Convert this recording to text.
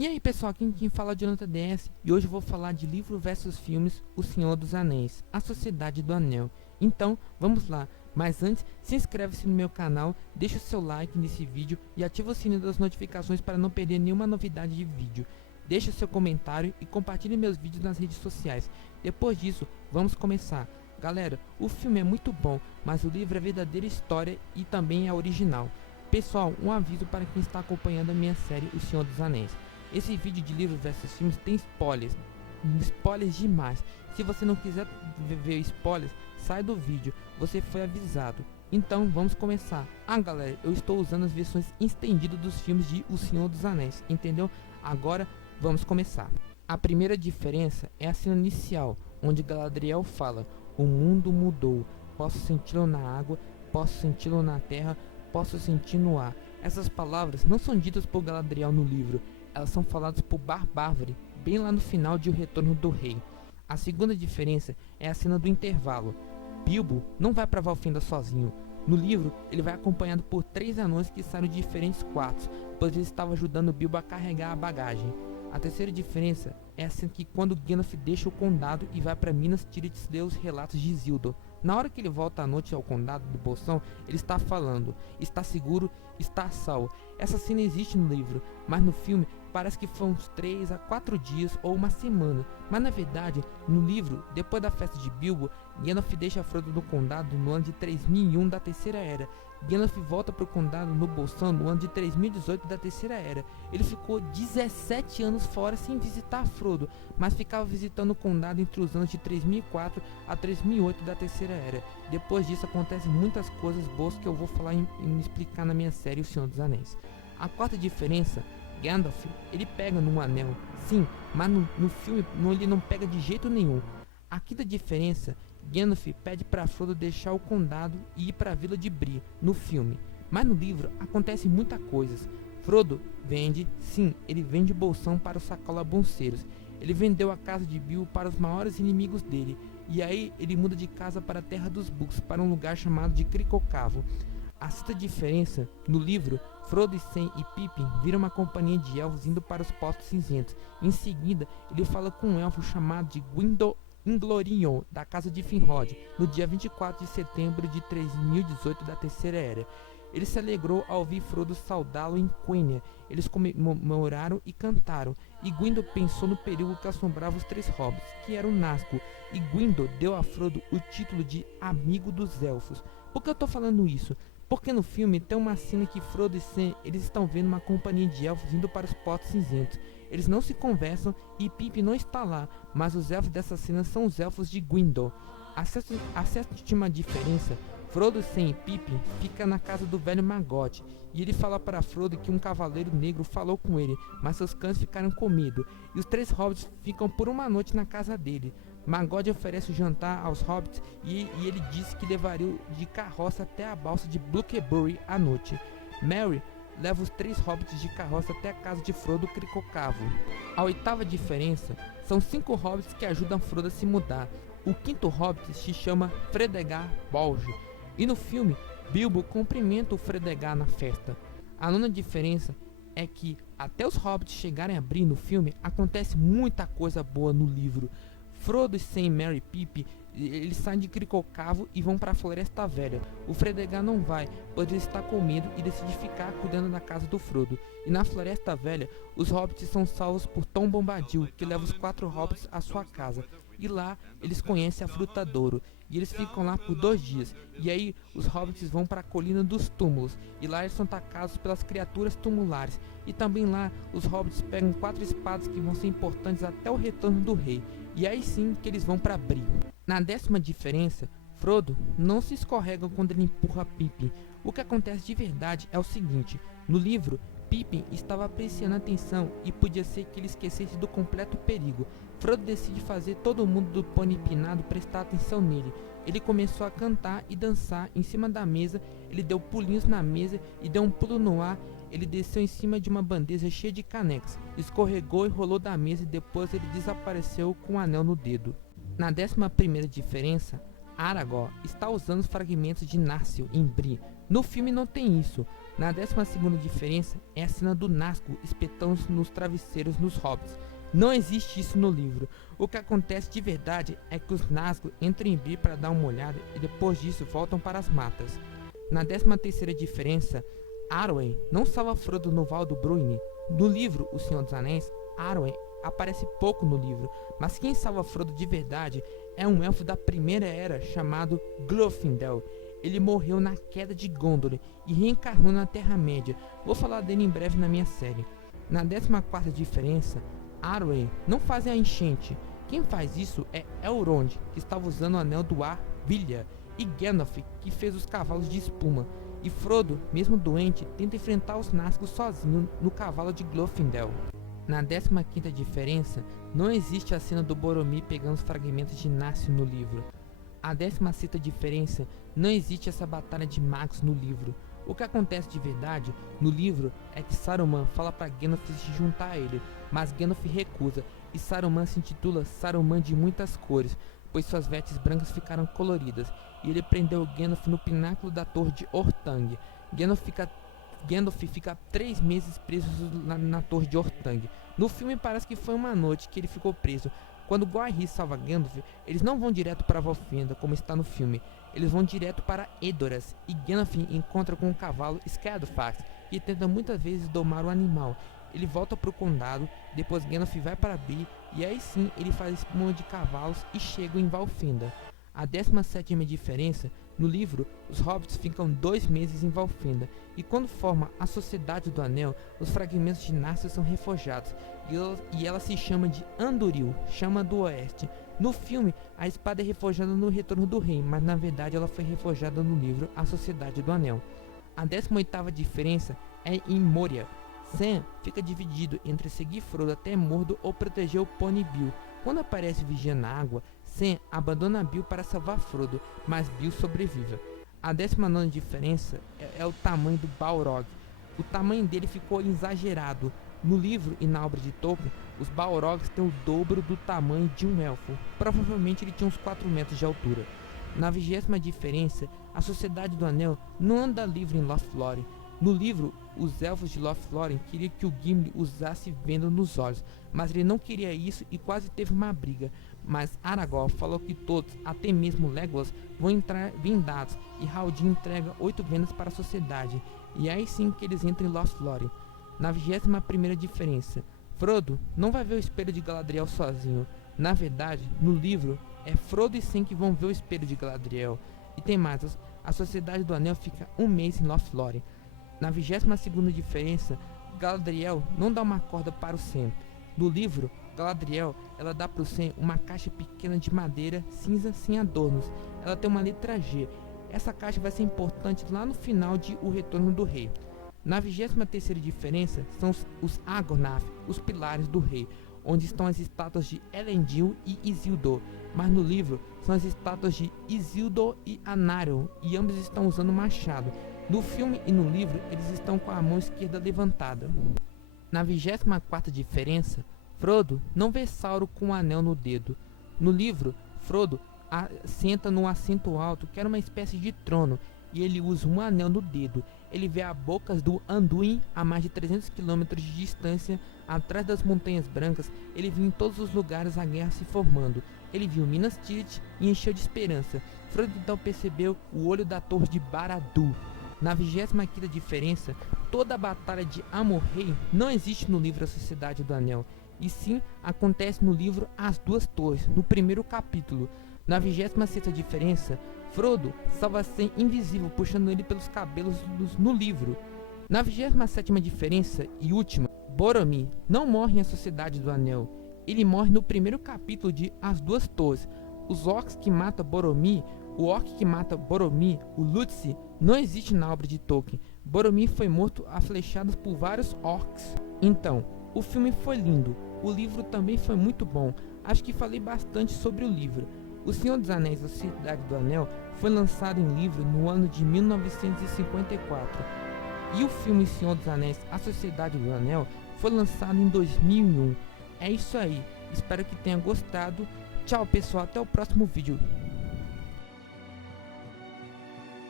E aí pessoal, aqui quem fala é o Jonathan DS e hoje eu vou falar de livro versus filmes O Senhor dos Anéis, A Sociedade do Anel. Então, vamos lá, mas antes, se inscreve-se no meu canal, deixa o seu like nesse vídeo e ativa o sininho das notificações para não perder nenhuma novidade de vídeo. Deixa o seu comentário e compartilhe meus vídeos nas redes sociais. Depois disso, vamos começar. Galera, o filme é muito bom, mas o livro é verdadeira história e também é original. Pessoal, um aviso para quem está acompanhando a minha série O Senhor dos Anéis. Esse vídeo de livros versus filmes tem spoilers, spoilers demais. Se você não quiser ver spoilers, sai do vídeo, você foi avisado. Então vamos começar. Galera, eu estou usando as versões estendidas dos filmes de O Senhor dos Anéis, entendeu? Agora vamos começar. A primeira diferença é a cena inicial, onde Galadriel fala: o mundo mudou, posso senti-lo na água, posso senti-lo na terra, posso sentir no ar. Essas palavras não são ditas por Galadriel no livro, elas são faladas por Barbárvore, bem lá no final de O Retorno do Rei. A segunda diferença é a cena do intervalo. Bilbo não vai para Valfenda sozinho. No livro, ele vai acompanhado por 3 anões que saíram de diferentes quartos, pois eles estavam ajudando Bilbo a carregar a bagagem. A terceira diferença é a cena que quando Gandalf deixa o condado e vai para Minas Tirith ler os relatos de Isildur. Na hora que ele volta à noite ao condado do Bolsão, ele está falando: está seguro, está a salvo. Essa cena existe no livro, mas no filme parece que foi uns 3 a 4 dias ou uma semana. Mas na verdade, no livro, depois da festa de Bilbo, Gandalf deixa Frodo no condado no ano de 3001 da Terceira Era. Gandalf volta para o condado no Bolsão no ano de 3018 da Terceira Era. Ele ficou 17 anos fora sem visitar Frodo, mas ficava visitando o condado entre os anos de 3004 a 3008 da Terceira Era. Depois disso acontecem muitas coisas boas que eu vou falar e explicar na minha série O Senhor dos Anéis. A quarta diferença: Gandalf, ele pega num anel, sim, mas no filme ele não pega de jeito nenhum. A quinta diferença: Gandalf pede para Frodo deixar o condado e ir para a vila de Bree, no filme. Mas no livro acontece muita coisa. Frodo vende, sim, ele vende Bolsão para os Sacola-Bonceiros. Ele vendeu a casa de Bilbo para os maiores inimigos dele. E aí ele muda de casa para a Terra dos Books, para um lugar chamado de Cricocavo. A sexta diferença: no livro, Frodo, Sam e Pippin viram uma companhia de elfos indo para os Poços Cinzentos. Em seguida, ele fala com um elfo chamado de Gwyndor Inglorion, da casa de Finrod, no dia 24 de setembro de 3018 da Terceira Era. Ele se alegrou ao ouvir Frodo saudá-lo em Quenya. Eles comemoraram e cantaram, e Gwyndor pensou no perigo que assombrava os 3 hobbits, que eram Nazgûl, e Gwyndor deu a Frodo o título de Amigo dos Elfos. Por que eu tô falando isso? Porque no filme tem uma cena que Frodo e Sam, eles estão vendo uma companhia de elfos indo para os Poços Cinzentos. Eles não se conversam e Pippin não está lá, mas os elfos dessa cena são os elfos de Gwyndor. A sétima diferença: Frodo, Sam e Pippin ficam na casa do velho Magote, e ele fala para Frodo que um cavaleiro negro falou com ele, mas seus cães ficaram com medo, e os 3 hobbits ficam por uma noite na casa dele. Magote oferece o jantar aos hobbits e ele disse que levaria de carroça até a balsa de Blueberry à noite. Merry leva os 3 hobbits de carroça até a casa de Frodo Cricocavo. A oitava diferença: são 5 hobbits que ajudam Frodo a se mudar. O quinto hobbit se chama Fredegar Bolge, e no filme, Bilbo cumprimenta o Fredegar na festa. A nona diferença é que, até os hobbits chegarem a Bree no filme, acontece muita coisa boa no livro. Frodo, Sam, Merry e Pippin, eles saem de Cricocavo e vão para a Floresta Velha. O Fredegar não vai, pois ele está com medo e decide ficar cuidando da casa do Frodo. E na Floresta Velha, os hobbits são salvos por Tom Bombadil, que leva os 4 hobbits à sua casa. E lá, eles conhecem a Fruta Douro, e eles ficam lá por 2 dias. E aí, os hobbits vão para a Colina dos Túmulos, e lá eles são atacados pelas criaturas tumulares. E também lá, os hobbits pegam 4 espadas que vão ser importantes até o retorno do rei. E aí sim que eles vão para Bree. Na 10ª diferença, Frodo não se escorrega quando ele empurra Pippin. O que acontece de verdade é o seguinte: no livro, Pippin estava apreciando a atenção e podia ser que ele esquecesse do completo perigo. Frodo decide fazer todo mundo do Pônei Empinado prestar atenção nele. Ele começou a cantar e dançar em cima da mesa, ele deu pulinhos na mesa e deu um pulo no ar. Ele desceu em cima de uma bandeja cheia de canecas, escorregou e rolou da mesa e depois ele desapareceu com um anel no dedo. Na 11ª diferença, Aragorn está usando os fragmentos de Narsil em Bree. No filme não tem isso. Na 12ª diferença é a cena do Nazgûl espetando nos travesseiros nos hobbits. Não existe isso no livro. O que acontece de verdade é que os Nazgûl entram em Bree para dar uma olhada e depois disso voltam para as matas. Na 13ª diferença, Arwen não salva Frodo no Val do Bruine. No livro O Senhor dos Anéis, Arwen aparece pouco no livro, mas quem salva Frodo de verdade é um elfo da Primeira Era chamado Glorfindel. Ele morreu na queda de Gondor e reencarnou na Terra-média. Vou falar dele em breve na minha série. Na 14ª diferença, Arwen não faz a enchente. Quem faz isso é Elrond, que estava usando o Anel do Ar Vilha, e Gandalf, que fez os cavalos de espuma. E Frodo, mesmo doente, tenta enfrentar os Nazgûl sozinho no cavalo de Glorfindel. Na 15ª diferença, não existe a cena do Boromir pegando os fragmentos de Narsil no livro. A 16ª diferença, não existe essa batalha de magos no livro. O que acontece de verdade no livro é que Saruman fala para Gandalf se juntar a ele, mas Gandalf recusa e Saruman se intitula Saruman de muitas cores, pois suas vestes brancas ficaram coloridas, e ele prendeu Gandalf no pináculo da Torre de Orthanc. Gandalf fica 3 meses preso na Torre de Orthanc. No filme parece que foi uma noite que ele ficou preso. Quando Gwaihir salva Gandalf, eles não vão direto para Valfenda, como está no filme. Eles vão direto para Edoras, e Gandalf encontra com o cavalo Scardofax, que tenta muitas vezes domar o animal. Ele volta para o condado, depois Gandalf vai para Bree, e aí sim ele faz espuma de cavalos e chega em Valfenda. A 17ª diferença, no livro, os hobbits ficam 2 meses em Valfenda, e quando forma a Sociedade do Anel, os fragmentos de Narsil são reforjados, e ela se chama de Andúril, Chama do Oeste. No filme, a espada é reforjada no Retorno do Rei, mas na verdade ela foi reforjada no livro A Sociedade do Anel. A 18ª diferença é em Moria. Sam fica dividido entre seguir Frodo até Mordor ou proteger o Pony Bill. Quando aparece Vigia na água, Sam abandona Bill para salvar Frodo, mas Bill sobrevive. A 19ª diferença é o tamanho do Balrog. O tamanho dele ficou exagerado. No livro e na obra de Tolkien, os Balrogs têm o dobro do tamanho de um elfo. Provavelmente ele tinha uns 4 metros de altura. Na 20ª diferença, a Sociedade do Anel não anda livre em Lothlórien. No livro, os elfos de Lothlórien queriam que o Gimli usasse venda nos olhos, mas ele não queria isso e quase teve uma briga. Mas Aragorn falou que todos, até mesmo Legolas, vão entrar vendados, e Haldin entrega 8 vendas para a sociedade, e aí sim que eles entram em Lothlórien. Na 21ª diferença, Frodo não vai ver o espelho de Galadriel sozinho. Na verdade, no livro, é Frodo e Sam que vão ver o espelho de Galadriel. E tem mais, a Sociedade do Anel fica 1 mês em Lothlórien. Na 22ª diferença, Galadriel não dá uma corda para o Sam. No livro, Galadriel, ela dá para o Sam uma caixa pequena de madeira cinza sem adornos. Ela tem uma letra G. Essa caixa vai ser importante lá no final de O Retorno do Rei. Na 23ª diferença são os Argonath, os pilares do rei, onde estão as estátuas de Elendil e Isildur, mas no livro são as estátuas de Isildur e Anarion, e ambos estão usando machado. No filme e no livro eles estão com a mão esquerda levantada. Na 24ª diferença, Frodo não vê Sauron com um anel no dedo. No livro, Frodo senta num assento alto que era uma espécie de trono, e ele usa um anel no dedo. Ele vê as bocas do Anduin a mais de 300 km de distância, atrás das Montanhas Brancas. Ele viu em todos os lugares a guerra se formando. Ele viu Minas Tirith e encheu de esperança. Frodo então percebeu o olho da Torre de Barad-dûr. Na 25ª diferença, toda a batalha de Amon-Rei não existe no livro A Sociedade do Anel, e sim acontece no livro As Duas Torres, no primeiro capítulo. Na 26ª diferença, Frodo salva Sam invisível, puxando ele pelos cabelos no livro. Na 27ª diferença e última, Boromir não morre em A Sociedade do Anel. Ele morre no primeiro capítulo de As Duas Torres. Os orcs que matam Boromir, o orc que mata Boromir, o Lúthien, não existe na obra de Tolkien. Boromir foi morto a flechadas por vários orcs. Então, o filme foi lindo, o livro também foi muito bom. Acho que falei bastante sobre o livro. O Senhor dos Anéis, A Sociedade do Anel, foi lançado em livro no ano de 1954. E o filme Senhor dos Anéis, A Sociedade do Anel, foi lançado em 2001. É isso aí, espero que tenha gostado. Tchau pessoal, até o próximo vídeo.